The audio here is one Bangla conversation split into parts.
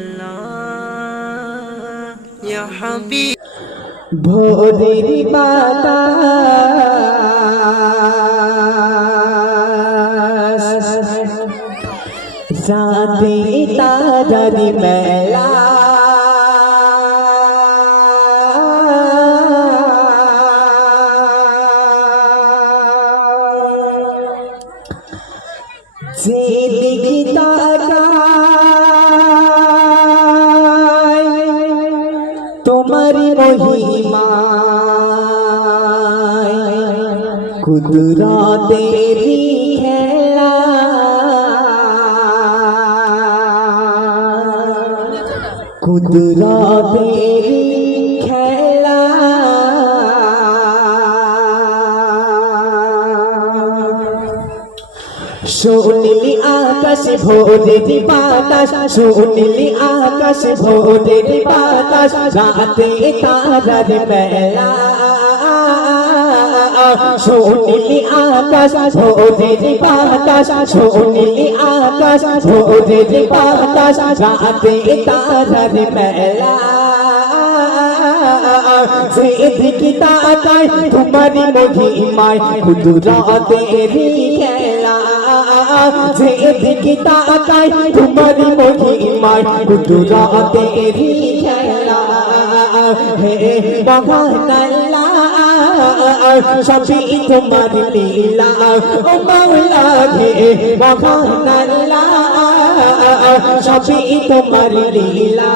इल्लल्लाह या हबीब ভোরের বাতাস রাতে তারার মেলা যেদিকে তাকাই তোমারি মহিমা কুদরতের খেলা কুদরতের খেলা শুনিলি আকাশ ভোরের বাতাস শুনিলি আকাশ ভোরের বাতাস রাতে তারার মেলা শুনিলি আকাশ ভোরের বাতাস শুনিলি আকাশ ভোরের বাতাস রাতে তারার মেলা যেদিকে তাকাই তোমারি মহিমায় কুদরতের খেলা যেদিকে তাকাই তোমারি মহিমায় কুদরতের খেলা হে মহান আল্লাহ সবই তোমার লীলা ও মাওলা হে মহান আল্লাহ সবই তোমার লীলা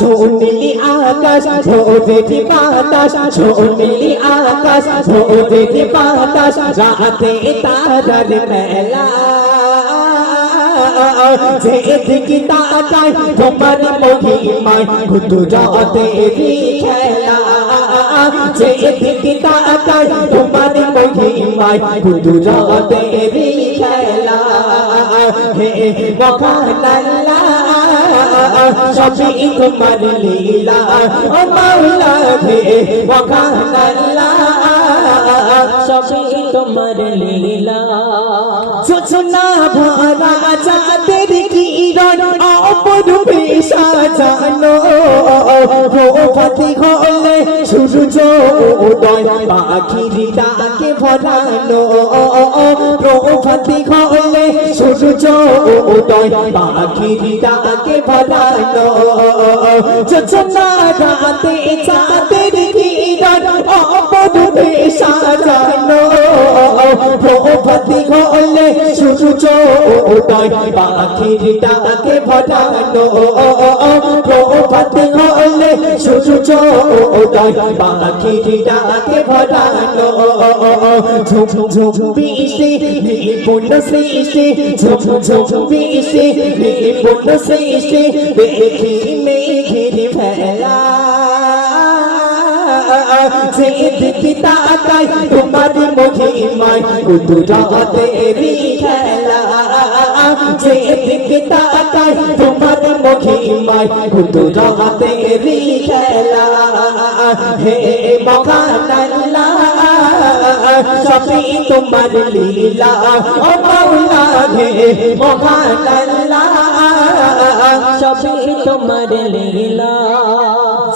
শুনিলি আকাশ ভোরের বাতাস শুনিলি আকাশ ভোরের বাতাস রাতে তারার মেলা যেদিকে তাকাই তোমার মহিমায় কুদরতের খেলা যেদিকে তাকাই তোমার মহিমায় কুদরতের খেলা হে মহান আল্লাহ সবই তোমার লীলা ও মাওলা হে মহান আল্লাহ সবই তোমার লীলা যোজনা ভরা চাঁদের কিরণ অপরূপে সাজানো প্রভাতী হলে সূর্য উদয় পাখির ডাকে ভরানো প্রভাতী হলে সূর্য উদয় পাখির ডাকে ভরানো যোজনা রাতে চাঁদের কিরণ অপরূপে সাজানো প্রভাতী হলে সূর্য উদয় পাখির ডাকে ভরানো প্রভাতী হলে সূর্য উদয় পাখির ডাকে ভরানো ঝুম ঝুম বৃষ্টি নিপুণ সৃষ্টি ঝুম ঝুম বৃষ্টি নিপুণ সৃষ্টি দেখি মেঘের ভেলা যেদিকে তাকাই তোমার মহিমায় কুদরতের খেলা যেদিকে তাকাই তোমার মহিমায় কুদরতের খেলা হে মহান আল্লাহ সবই তোমার লীলা ও মাওলা হে মহান আল্লাহ সবই তোমার লীলা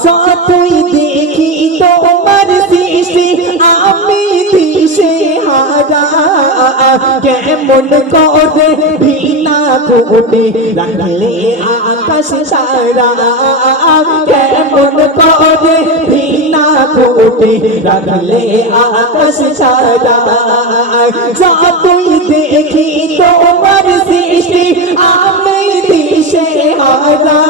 যতই দেখি তোমার সৃষ্টি আমি দিশে হারা কেমন করে বিনা কোটে রাখলে আকাশ সারা কেমন করে বিনা কোটে রাখলে আকাশ সারা যতই দেখি তোমার সৃষ্টি আমি দিশে হারা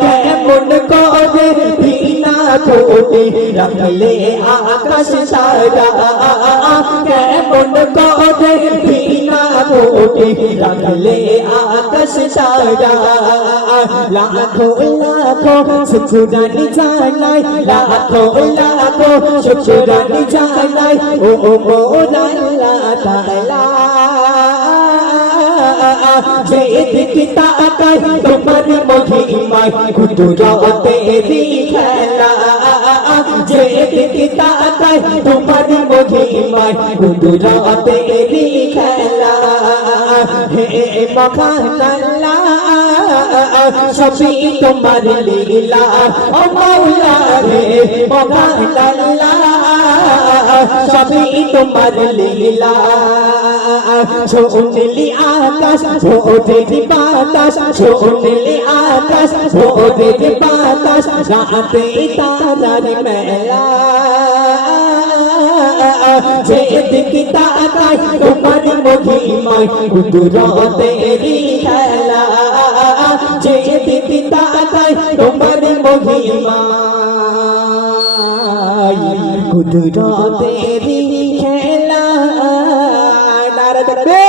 কেমন করে বিনা কোটে রাখলে আকাশ সারা কেমন করে বিনা কোটে রাখলে আকাশ সারা লাখো লাখো শুকরানি জানাই লাখো লাখো শুকরানি জানাই ও আল্লাহ তাআলা যেদিকে তাকাই তোমার মহিমায় কুদরতের খেলা যেদিকে তাকাই তোমার মহিমায় কুদরতের খেলা হে মহান আল্লাহ সবই তোমার লীলা ও মাওলা রে মহান আল্লাহ সবই তোমার লীলা শুনলি আকাশ ভোরের বাতাস শুনলি আকাশ ভোরের বাতাস রাতে তারার মেলা যেদিকে তাকাই তোমার মহিমায় কুদরতেরি খেলা যেদিকে তাকাই তোমার মহিমায় কুদরতেরি খেলা নারা দেখবে